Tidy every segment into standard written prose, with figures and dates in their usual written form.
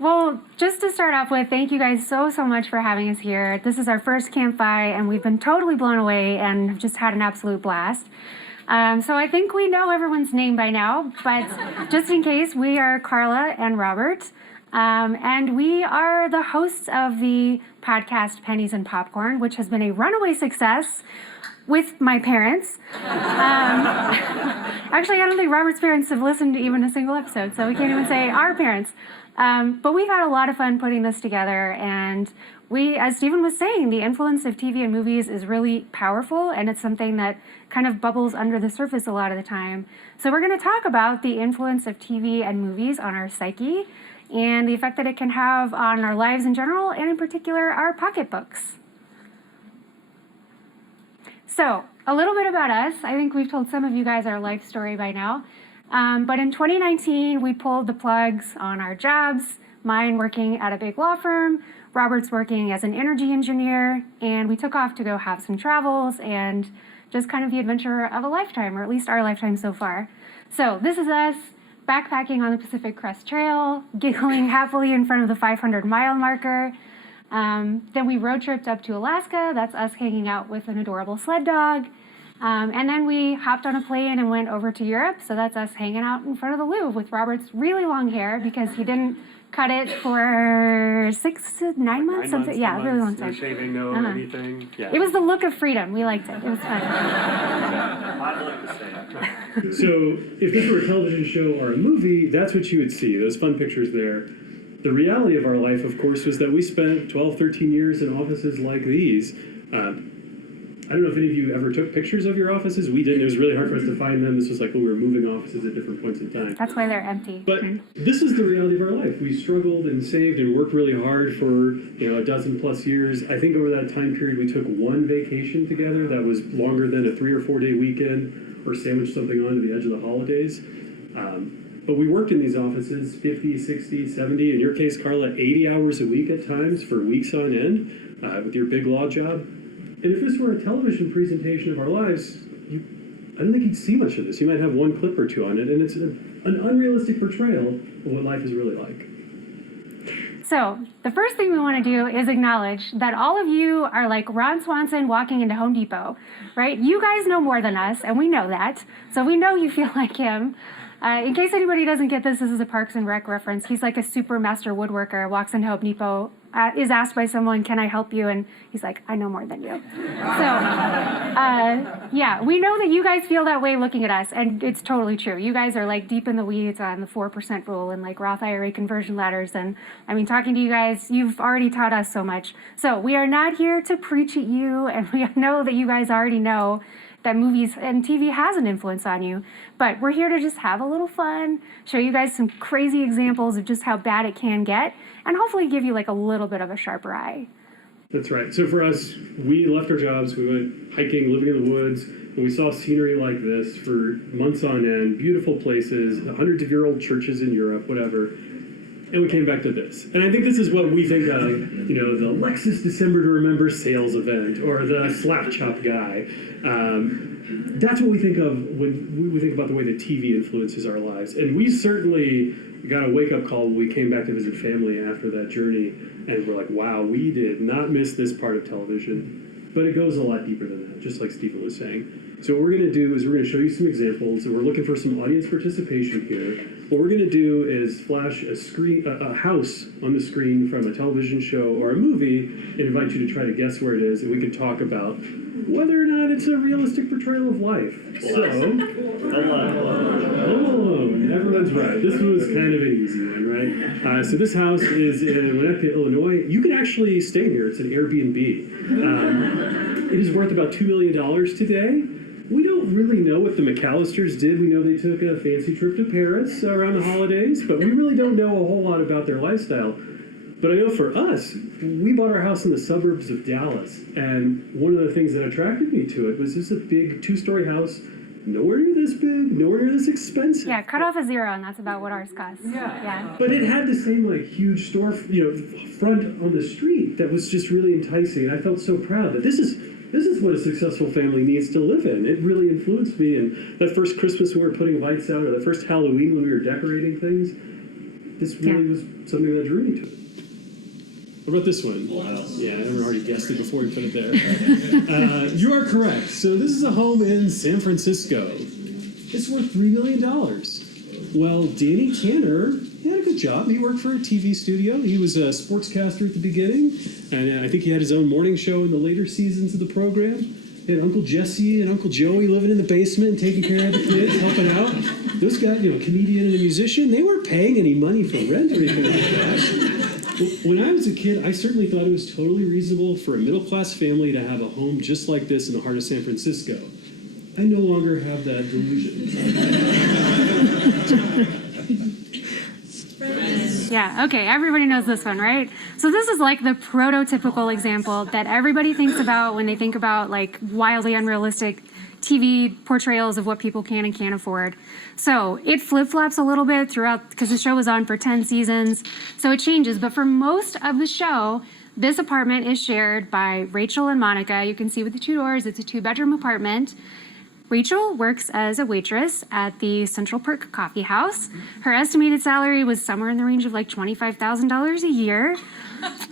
Well, just to start off with, thank you guys so much for having us here. This is our first Camp Fi, and we've been totally blown away and have just had an absolute blast. So I think we know everyone's name by now, but just in case, we are Carla and Robert, and we are the hosts of the podcast Pennies and Popcorn, which has been a runaway success with my parents. Actually, I don't think Robert's parents have listened to even a single episode, so we can't even say our parents. But we've had a lot of fun putting this together, and we, as Stephen was saying, the influence of TV and movies is really powerful, and it's something that kind of bubbles under the surface a lot of the time. So we're going to talk about the influence of TV and movies on our psyche, and the effect that it can have on our lives in general, and in particular, our pocketbooks. So, a little bit about us. I think we've told some of you guys our life story by now. But in 2019, we pulled the plugs on our jobs, mine working at a big law firm, Robert's working as an energy engineer, and we took off to go have some travels and just kind of the adventure of a lifetime, or at least our lifetime so far. So this is us backpacking on the Pacific Crest Trail, giggling happily in front of the 500-mile marker. Then we road tripped up to Alaska. That's us hanging out with an adorable sled dog. And then we hopped on a plane and went over to Europe. So that's us hanging out in front of the Louvre with Robert's really long hair because he didn't cut it for 6 to 9 months. Something. Yeah, a really long time. No shaving, no anything. Yeah. It was the look of freedom. We liked it. It was fun. So if this were a television show or a movie, that's what you would see, those fun pictures there. The reality of our life, of course, was that we spent 12, 13 years in offices like these. I don't know if any of you ever took pictures of your offices. We didn't. It was really hard for us to find them. This was like when we were moving offices at different points in time. That's why they're empty. But this is the reality of our life. We struggled and saved and worked really hard for, a dozen plus years. I think over that time period, we took one vacation together that was longer than a 3 or 4 day weekend or sandwiched something onto the edge of the holidays. But we worked in these offices 50, 60, 70, in your case, Carla, 80 hours a week at times for weeks on end with your big law job. And if this were a television presentation of our lives, I don't think you'd see much of this. You might have one clip or two on it, and it's an unrealistic portrayal of what life is really like. So, the first thing we want to do is acknowledge that all of you are like Ron Swanson walking into Home Depot, right? You guys know more than us, and we know that. So we know you feel like him. In case anybody doesn't get this, this is a Parks and Rec reference. He's like a super master woodworker, walks into Home Depot, is asked by someone, "Can I help you?" And he's like, "I know more than you." So, yeah, we know that you guys feel that way looking at us, and it's totally true. You guys are like deep in the weeds on the 4% rule and like Roth IRA conversion ladders. And I mean, talking to you guys, you've already taught us so much. So we are not here to preach at you, and we know that you guys already know that movies and TV has an influence on you, but we're here to just have a little fun, show you guys some crazy examples of just how bad it can get, and hopefully give you like a little bit of a sharper eye. That's right. So for us, we left our jobs, we went hiking, living in the woods, and we saw scenery like this for months on end, beautiful places, hundreds of year-old churches in Europe, whatever. And we came back to this. And I think this is what we think of, the Lexus December to Remember sales event or the slap chop guy. That's what we think of when we think about the way that TV influences our lives. And we certainly got a wake-up call when we came back to visit family after that journey. And we're like, wow, we did not miss this part of television. But it goes a lot deeper than that, just like Stephen was saying. So what we're going to do is we're going to show you some examples, and we're looking for some audience participation here. What we're going to do is flash a house on the screen from a television show or a movie and invite you to try to guess where it is, and we can talk about whether or not it's a realistic portrayal of life. So, Home Alone. Everyone's right. This was kind of an easy one, right? So this house is in Winnetka, Illinois. You can actually stay here. It's an Airbnb. It is worth about $2 million today. We don't really know what the McAllisters did. We know they took a fancy trip to Paris around the holidays, but we really don't know a whole lot about their lifestyle. But I know for us, we bought our house in the suburbs of Dallas, and one of the things that attracted me to it was just a big 2-story house, nowhere near this big, nowhere near this expensive. Yeah, cut off a zero, and that's about what ours cost. Yeah. But it had the same huge store, front on the street that was just really enticing, and I felt so proud that this is what a successful family needs to live in. It really influenced me. And that first Christmas when we were putting lights out, or the first Halloween when we were decorating things, this really was something that drew me to it. What about this one? Yeah, everyone already guessed it before we put it there. You are correct. So this is a home in San Francisco. It's worth $3 million. Well, Danny Tanner, he had a good job. He worked for a TV studio. He was a sportscaster at the beginning, and I think he had his own morning show in the later seasons of the program. He had Uncle Jesse and Uncle Joey living in the basement, taking care of the kids, helping out. Those guys, comedian and a musician, they weren't paying any money for rent or anything like that. When I was a kid, I certainly thought it was totally reasonable for a middle-class family to have a home just like this in the heart of San Francisco. I no longer have that delusion. Yeah, okay, everybody knows this one, right? So this is like the prototypical example that everybody thinks about when they think about like wildly unrealistic TV portrayals of what people can and can't afford. So it flip-flops a little bit throughout, because the show was on for 10 seasons, so it changes. But for most of the show, this apartment is shared by Rachel and Monica. You can see with the 2 doors, it's a 2-bedroom apartment. Rachel works as a waitress at the Central Perk Coffee House. Her estimated salary was somewhere in the range of like $25,000 a year.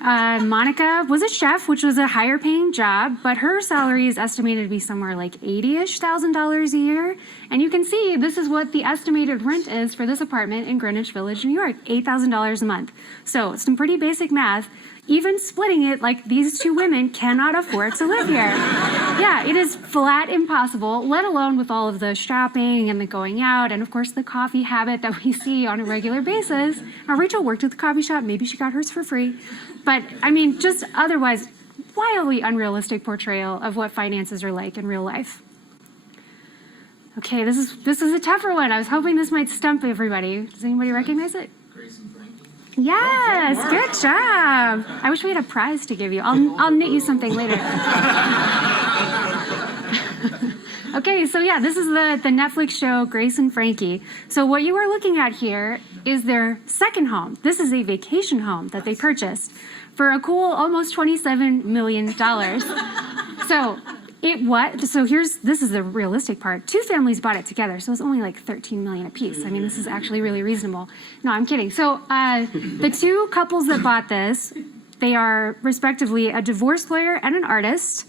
Monica was a chef, which was a higher paying job, but her salary is estimated to be somewhere like $80,000 a year. And you can see this is what the estimated rent is for this apartment in Greenwich Village, New York, $8,000 a month. So some pretty basic math. Even splitting it, like these 2 women cannot afford to live here. Yeah, it is flat impossible, let alone with all of the shopping and the going out and of course the coffee habit that we see on a regular basis. Now, Rachel worked at the coffee shop, maybe she got hers for free. But I mean, just otherwise, wildly unrealistic portrayal of what finances are like in real life. Okay, this is a tougher one. I was hoping this might stump everybody. Does anybody recognize it? Yes, good job. I wish we had a prize to give you. I'll knit you something later. Okay, so yeah, this is the Netflix show Grace and Frankie. So what you are looking at here is their second home. This is a vacation home that they purchased for a cool almost $27 million. So this is the realistic part. 2 families bought it together, so it's only like $13 million a piece. I mean, this is actually really reasonable. No, I'm kidding. So the 2 couples that bought this, they are respectively a divorce lawyer and an artist.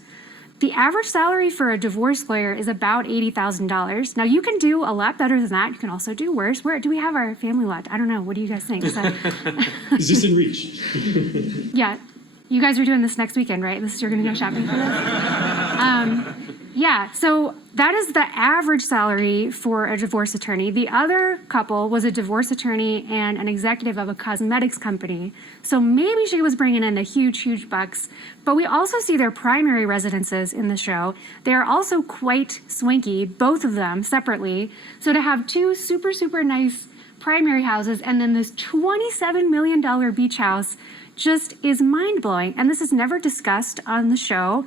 The average salary for a divorce lawyer is about $80,000. Now, you can do a lot better than that. You can also do worse. Where do we have our family lot? I don't know. What do you guys think? Is this in reach? Yeah. You guys are doing this next weekend, right? You're going to go shopping for this? Yeah, so that is the average salary for a divorce attorney. The other couple was a divorce attorney and an executive of a cosmetics company. So maybe she was bringing in the huge, huge bucks. But we also see their primary residences in the show. They are also quite swanky, both of them separately. So to have 2 super, super nice primary houses and then this $27 million beach house just is mind-blowing. And this is never discussed on the show.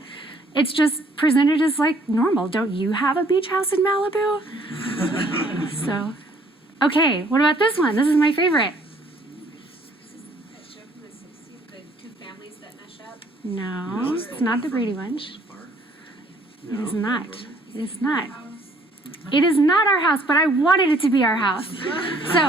It's just presented as like normal. Don't you have a beach house in Malibu? So, okay, what about this one? This is my favorite. The 2 families that mesh up? No, it's not the Brady Bunch. It is not. It is not. It is not our house, but I wanted it to be our house. So,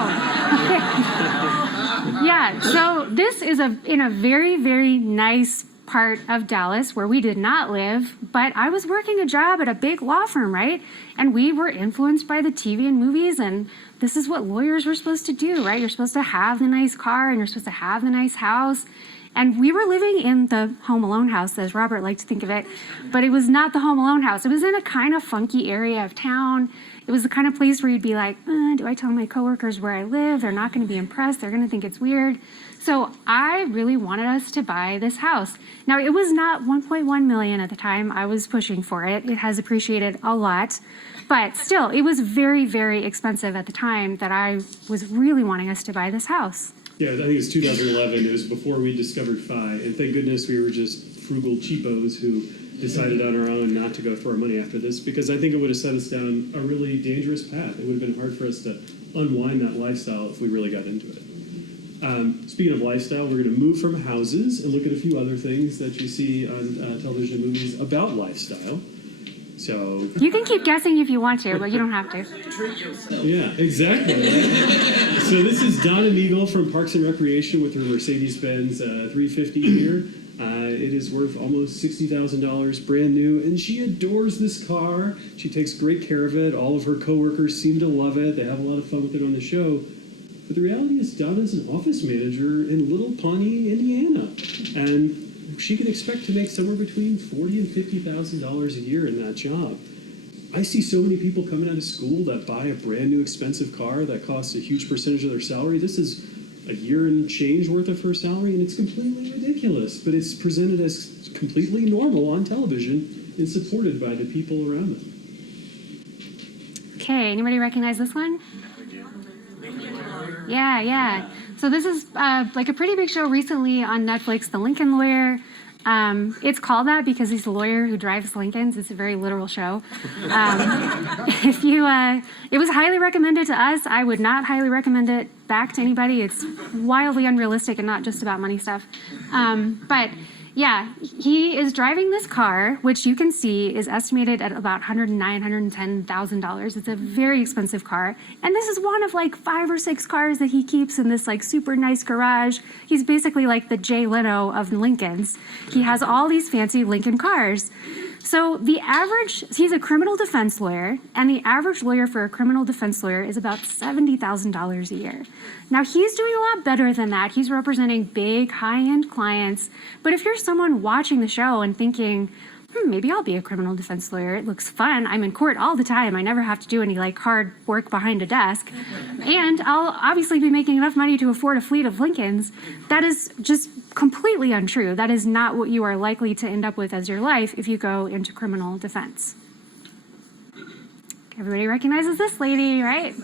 yeah, so this is in a very, very nice part of Dallas where we did not live, but I was working a job at a big law firm, right? And we were influenced by the TV and movies, and this is what lawyers were supposed to do, right? You're supposed to have the nice car, and you're supposed to have the nice house. And we were living in the Home Alone house, as Robert liked to think of it, but it was not the Home Alone house. It was in a kind of funky area of town. It was the kind of place where you'd be like, do I tell my coworkers where I live? They're not going to be impressed. They're going to think it's weird. So I really wanted us to buy this house. Now, it was not $1.1 million at the time I was pushing for it. It has appreciated a lot. But still, it was very, very expensive at the time that I was really wanting us to buy this house. Yeah, I think it was 2011. It was before we discovered Fi. And thank goodness we were just frugal cheapos who decided on our own not to go throw our money after this, because I think it would have set us down a really dangerous path. It would have been hard for us to unwind that lifestyle if we really got into it. Speaking of lifestyle, we're going to move from houses and look at a few other things that you see on television and movies about lifestyle. So You can keep guessing if you want to, but you don't have to. yeah, exactly. So this is Donna Meagle from Parks and Recreation with her Mercedes-Benz 350 here. It is worth almost $60,000, brand new, and she adores this car. She takes great care of it. All of her coworkers seem to love it. They have a lot of fun with it on the show. But the reality is Donna's an office manager in Little Pawnee, Indiana, and she can expect to make somewhere between $40,000 and $50,000 a year in that job. I see so many people coming out of school that buy a brand new expensive car that costs a huge percentage of their salary. This is a year and change worth of her salary, and it's completely ridiculous, but it's presented as completely normal on television and supported by the people around them. Okay, anybody recognize this one? Yeah. So this is like a pretty big show recently on Netflix, The Lincoln Lawyer. It's called that because he's the lawyer who drives Lincolns. It's a very literal show. It was highly recommended to us. I would not highly recommend it back to anybody. It's wildly unrealistic and not just about money stuff. But yeah, he is driving this car, which you can see is estimated at about $109,000, $110,000. It's a very expensive car. And this is one of like 5 or 6 cars that he keeps in this like super nice garage. He's basically like the Jay Leno of Lincolns. He has all these fancy Lincoln cars. So he's a criminal defense lawyer, and the average lawyer for a criminal defense lawyer is about $70,000 a year. Now, he's doing a lot better than that. He's representing big, high-end clients. But if you're someone watching the show and thinking, maybe I'll be a criminal defense lawyer. It looks fun. I'm in court all the time. I never have to do any like hard work behind a desk. And I'll obviously be making enough money to afford a fleet of Lincolns. That is just completely untrue. That is not what you are likely to end up with as your life if you go into criminal defense. Everybody recognizes this lady, right?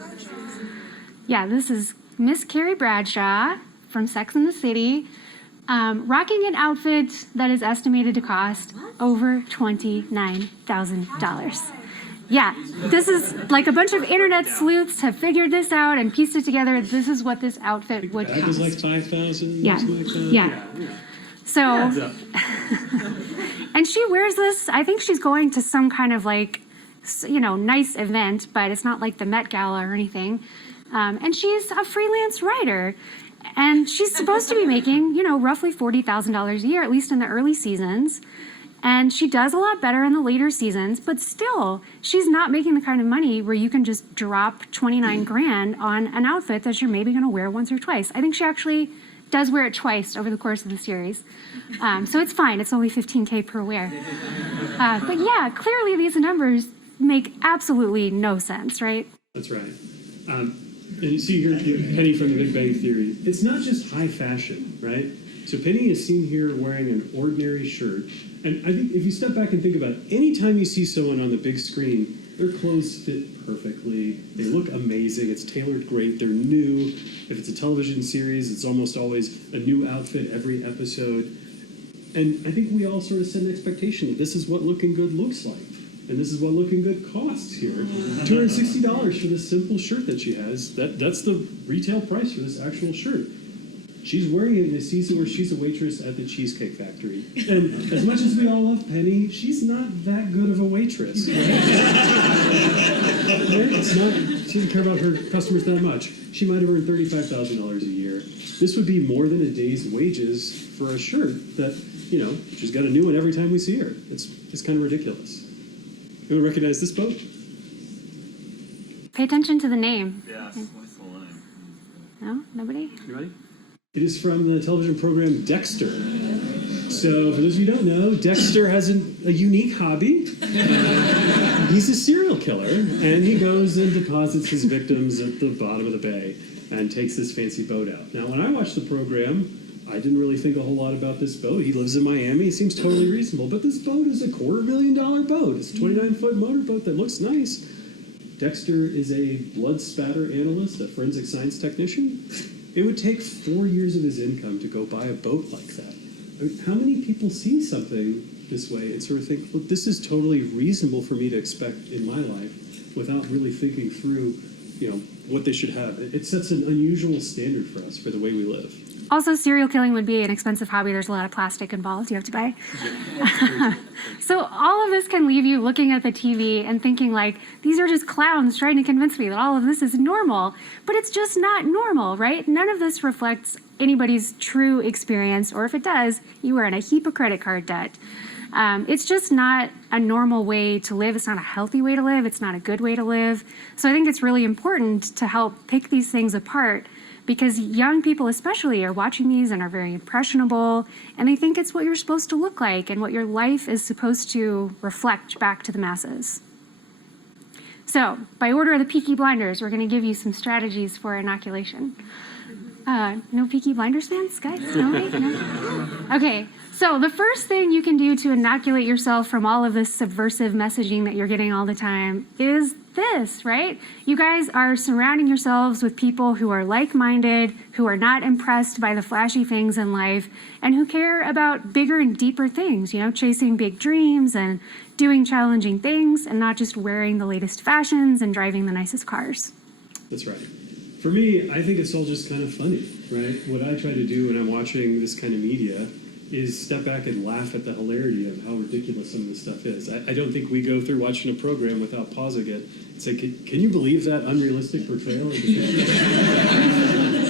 Yeah, this is Miss Carrie Bradshaw from Sex and the City. Rocking an outfit that is estimated to cost over $29,000. Yeah, this is like a bunch of internet sleuths have figured this out and pieced it together. This is what this outfit would cost. That was like $5,000. Yeah. Something like that. Yeah. So, and she wears this. I think she's going to some kind of like, nice event, but it's not like the Met Gala or anything. And she's a freelance writer. And she's supposed to be making, roughly $40,000 a year, at least in the early seasons. And she does a lot better in the later seasons, but still, she's not making the kind of money where you can just drop $29,000 on an outfit that you're maybe going to wear once or twice. I think she actually does wear it twice over the course of the series. So it's fine. It's only $15,000 per wear. But yeah, clearly these numbers make absolutely no sense, right? That's right. And you see here Penny from the Big Bang Theory. It's not just high fashion, right? So Penny is seen here wearing an ordinary shirt. And I think if you step back and think about it, anytime you see someone on the big screen, their clothes fit perfectly. They look amazing. It's tailored great. They're new. If it's a television series, it's almost always a new outfit every episode. And I think we all sort of set an expectation that this is what looking good looks like. And this is what looking good costs here. $260 for this simple shirt that she has. That's the retail price for this actual shirt. She's wearing it in a season where she's a waitress at the Cheesecake Factory. And as much as we all love Penny, she's not that good of a waitress. Right? She doesn't care about her customers that much. She might have earned $35,000 a year. This would be more than a day's wages for a shirt that, she's got a new one every time we see her. It's kind of ridiculous. Anyone recognize this boat? Pay attention to the name. Yeah, what's the line? No? Nobody? Anybody? It is from the television program Dexter. So, for those of you who don't know, Dexter has a unique hobby. He's a serial killer, and he goes and deposits his victims at the bottom of the bay and takes this fancy boat out. Now, when I watched the program, I didn't really think a whole lot about this boat. He lives in Miami. He seems totally reasonable. But this boat is a $250,000 boat. It's a 29-foot motorboat that looks nice. Dexter is a blood spatter analyst, a forensic science technician. It would take 4 years of his income to go buy a boat like that. I mean, how many people see something this way and sort of think, well, this is totally reasonable for me to expect in my life without really thinking through, what they should have. It sets an unusual standard for us for the way we live. Also, serial killing would be an expensive hobby. There's a lot of plastic involved you have to buy. So all of this can leave you looking at the TV and thinking like, these are just clowns trying to convince me that all of this is normal. But it's just not normal, right? None of this reflects anybody's true experience, or if it does, you are in a heap of credit card debt. It's just not a normal way to live. It's not a healthy way to live. It's not a good way to live. So I think it's really important to help pick these things apart, because young people especially are watching these and are very impressionable, and they think it's what you're supposed to look like and what your life is supposed to reflect back to the masses. So, by order of the Peaky Blinders, we're going to give you some strategies for inoculation. No Peaky Blinders fans, guys? No way? No? Okay, so the first thing you can do to inoculate yourself from all of this subversive messaging that you're getting all the time is this, right? You guys are surrounding yourselves with people who are like-minded, who are not impressed by the flashy things in life, and who care about bigger and deeper things, chasing big dreams and doing challenging things, and not just wearing the latest fashions and driving the nicest cars. That's right. For me, I think it's all just kind of funny, right? What I try to do when I'm watching this kind of media is step back and laugh at the hilarity of how ridiculous some of this stuff is. I don't think we go through watching a program without pausing it and say, can you believe that unrealistic portrayal of the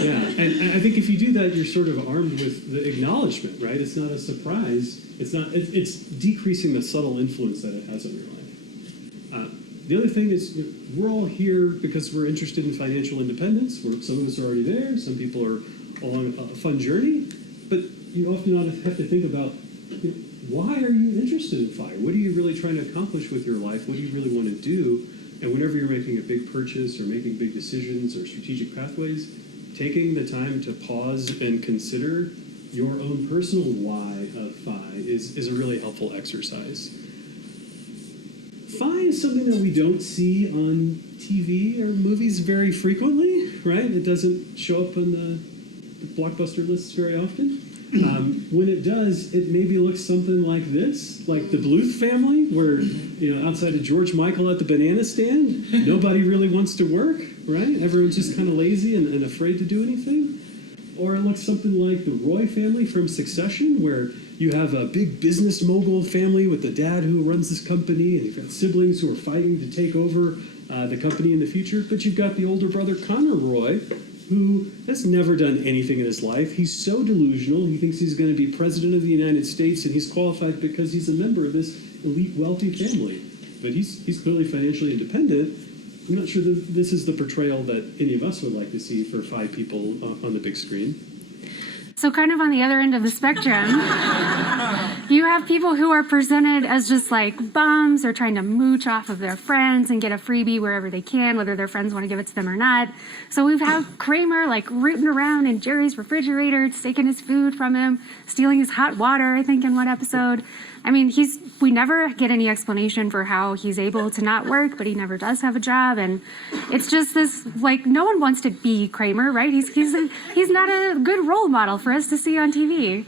Yeah, and I think if you do that, you're sort of armed with the acknowledgement, right? It's not a surprise. It's decreasing the subtle influence that it has on your life. The other thing is, we're all here because we're interested in financial independence. Some of us are already there. Some people are along a fun journey. But you often have to think about, why are you interested in FIRE? What are you really trying to accomplish with your life? What do you really want to do? And whenever you're making a big purchase or making big decisions or strategic pathways, taking the time to pause and consider your own personal why of FI is a really helpful exercise. FI is something that we don't see on TV or movies very frequently, right? It doesn't show up on the blockbuster lists very often. When it does, it maybe looks something like this, like the Bluth family, where, outside of George Michael at the banana stand, nobody really wants to work, right? Everyone's just kind of lazy and afraid to do anything. Or it looks something like the Roy family from Succession, where you have a big business mogul family with the dad who runs this company, and you've got siblings who are fighting to take over the company in the future. But you've got the older brother, Connor Roy, who has never done anything in his life. He's so delusional. He thinks he's going to be president of the United States, and he's qualified because he's a member of this elite, wealthy family. But he's clearly financially independent. I'm not sure that this is the portrayal that any of us would like to see for 5 people on the big screen. So kind of on the other end of the spectrum, you have people who are presented as just like bums or trying to mooch off of their friends and get a freebie wherever they can, whether their friends want to give it to them or not. So we have Kramer like rooting around in Jerry's refrigerator, taking his food from him, stealing his hot water, I think, in one episode. I mean, we never get any explanation for how he's able to not work, but he never does have a job. And it's just this, like, no one wants to be Kramer, right? He's not a good role model for us to see on TV.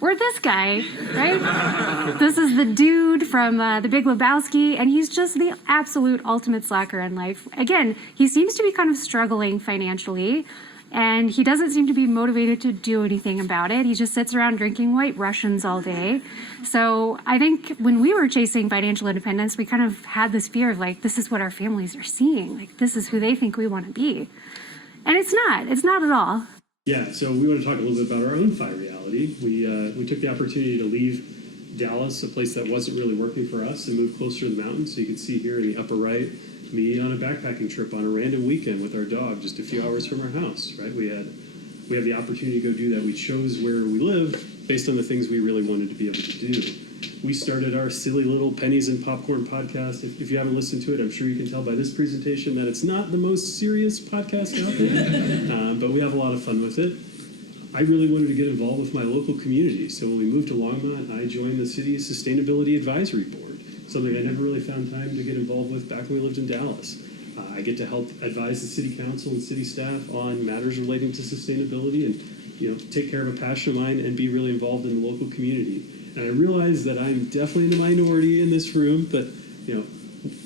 Or this guy, right? This is the dude from The Big Lebowski, and he's just the absolute ultimate slacker in life. Again, he seems to be kind of struggling financially, and he doesn't seem to be motivated to do anything about it. He just sits around drinking White Russians all day. So I think when we were chasing financial independence, we kind of had this fear of like, this is what our families are seeing. Like, this is who they think we want to be. And it's not at all. Yeah, so we want to talk a little bit about our own FI reality. We took the opportunity to leave Dallas, a place that wasn't really working for us, and move closer to the mountains. So you can see here in the upper right, me on a backpacking trip on a random weekend with our dog just a few hours from our house, right? We had the opportunity to go do that. We chose where we live based on the things we really wanted to be able to do. We started our silly little Pennies and Popcorn podcast. If you haven't listened to it, I'm sure you can tell by this presentation that it's not the most serious podcast out there, but we have a lot of fun with it. I really wanted to get involved with my local community, so when we moved to Longmont, I joined the city's Sustainability Advisory Board, something I never really found time to get involved with back when we lived in Dallas. I get to help advise the city council and city staff on matters relating to sustainability and take care of a passion of mine and be really involved in the local community. And I realize that I'm definitely in the minority in this room, but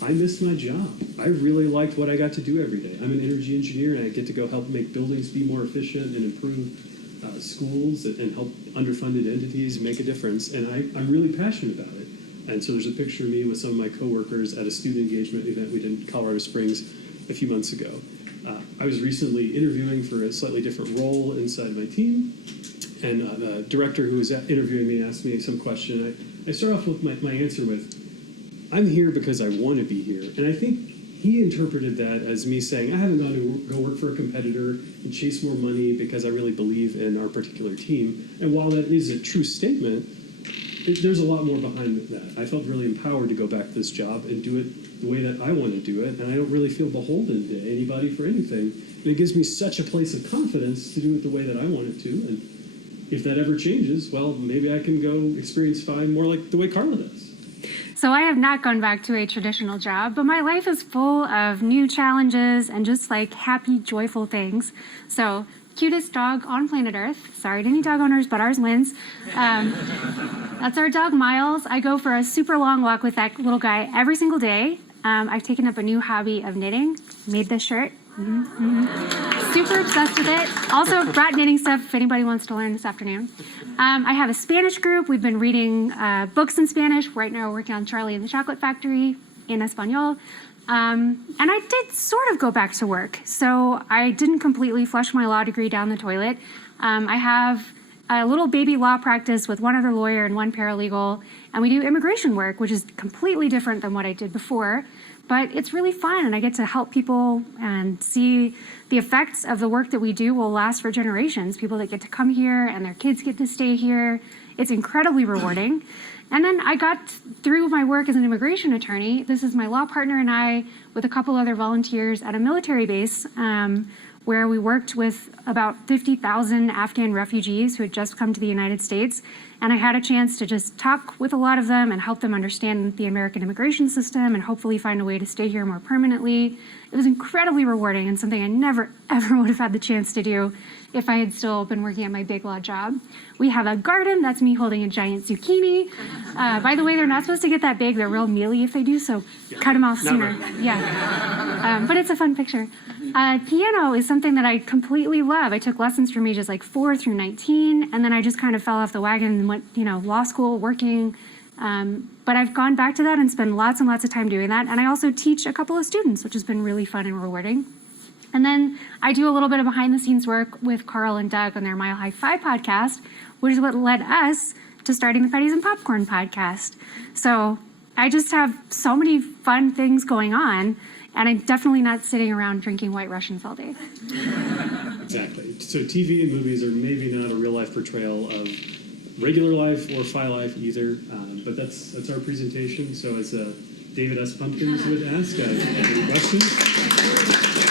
I missed my job. I really liked what I got to do every day. I'm an energy engineer, and I get to go help make buildings be more efficient and improve schools and help underfunded entities make a difference. And I'm really passionate about it. And so there's a picture of me with some of my coworkers at a student engagement event we did in Colorado Springs a few months ago. I was recently interviewing for a slightly different role inside my team, and the director who was interviewing me asked me some question. I start off with my answer with, I'm here because I want to be here. And I think he interpreted that as me saying, I haven't gone to go work for a competitor and chase more money because I really believe in our particular team. And while that is a true statement, there's a lot more behind that. I felt really empowered to go back to this job and do it the way that I want to do it, and I don't really feel beholden to anybody for anything. And it gives me such a place of confidence to do it the way that I want it to. And if that ever changes, well, maybe I can go experience Phi more like the way Carla does. So I have not gone back to a traditional job, but my life is full of new challenges and just like happy, joyful things. So cutest dog on planet Earth. Sorry to any dog owners, but ours wins. That's our dog, Miles. I go for a super long walk with that little guy every single day. I've taken up a new hobby of knitting. Made this shirt. Super obsessed with it. Also brought knitting stuff if anybody wants to learn this afternoon. I have a Spanish group. We've been reading books in Spanish. Right now we're working on Charlie and the Chocolate Factory in Espanol. And I did sort of go back to work. So I didn't completely flush my law degree down the toilet. I have a little baby law practice with one other lawyer and one paralegal, and we do immigration work, which is completely different than what I did before. But it's really fun, and I get to help people and see the effects of the work that we do will last for generations. People that get to come here and their kids get to stay here. It's incredibly rewarding. And then I got through my work as an immigration attorney. This is my law partner and I, with a couple other volunteers at a military base where we worked with about 50,000 Afghan refugees who had just come to the United States. And I had a chance to just talk with a lot of them and help them understand the American immigration system and hopefully find a way to stay here more permanently. It was incredibly rewarding and something I never, ever would have had the chance to do if I had still been working at my big law job. We have a garden. That's me holding a giant zucchini. By the way, they're not supposed to get that big. They're real mealy if they do, so cut them off sooner. Right. Yeah. But it's a fun picture. Piano is something that I completely love. I took lessons from ages like 4 through 19, and then I just kind of fell off the wagon and went, law school, working. But I've gone back to that and spent lots and lots of time doing that. And I also teach a couple of students, which has been really fun and rewarding. And then I do a little bit of behind-the-scenes work with Carl and Doug on their Mile High Phi podcast, which is what led us to starting the Pennies and Popcorn podcast. So I just have so many fun things going on, and I'm definitely not sitting around drinking White Russians all day. Exactly. So TV and movies are maybe not a real-life portrayal of regular life or Phi life either, but that's our presentation. So as David S. Pumpkins would ask, any questions?